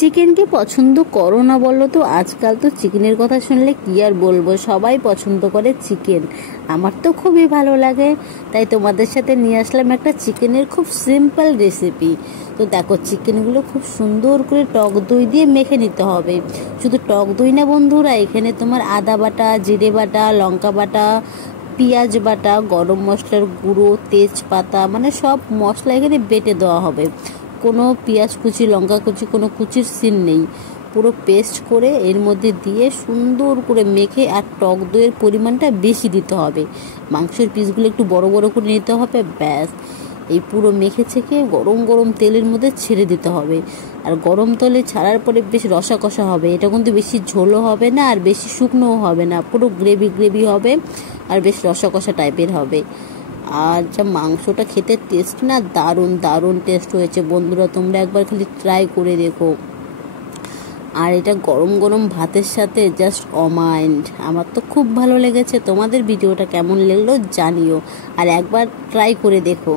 Chicken কি পছন্দ করো না বলো তো? আজকাল তো চিকেনের কথা শুনলে কি আর বলবো, সবাই পছন্দ করে চিকেন। আমার তো খুবই ভালো লাগে, তাই তোমাদের সাথে নিয়ে আসলাম একটা চিকেনের খুব সিম্পল রেসিপি। তো দেখো, চিকেনগুলো খুব সুন্দর করে টক দই দিয়ে মেখে নিতে হবে। শুধু টক দই না বন্ধুরা, এখানে তোমার আদা বাটা, জিরে বাটা, লঙ্কা বাটা, পেঁয়াজ বাটা, গরম মশলার গুঁড়ো, তেজপাতা, মানে সব মশলা এখানে বেটে দেওয়া হবে। কোনো পেঁয়াজ কুচি, লঙ্কা কুচি, কোনো কুচির সিন নেই। পুরো পেস্ট করে এর মধ্যে দিয়ে সুন্দর করে মেখে, আর টক দইয়ের পরিমাণটা বেশি দিতে হবে। মাংসের পিসগুলো একটু বড় বড় করে নিতে হবে, ব্যাস। এই পুরো মেখে ছেঁকে গরম গরম তেলের মধ্যে ছেড়ে দিতে হবে। আর গরম তেলে ছাড়ার পরে বেশ রসা কষা হবে। এটা কিন্তু বেশি ঝোলও হবে না আর বেশি শুকনোও হবে না, পুরো গ্রেভি গ্রেভি হবে আর বেশ রসা কষা টাইপের হবে। আর যা মাংসটা খেতে টেস্ট না, দারুণ দারুণ টেস্ট হয়েছে বন্ধুরা, তোমরা একবার খালি ট্রাই করে দেখো। আর এটা গরম গরম ভাতের সাথে জাস্ট অমাইন্ড। আমার তো খুব ভালো লেগেছে। তোমাদের ভিডিওটা কেমন লাগলো জানিও, আর একবার ট্রাই করে দেখো।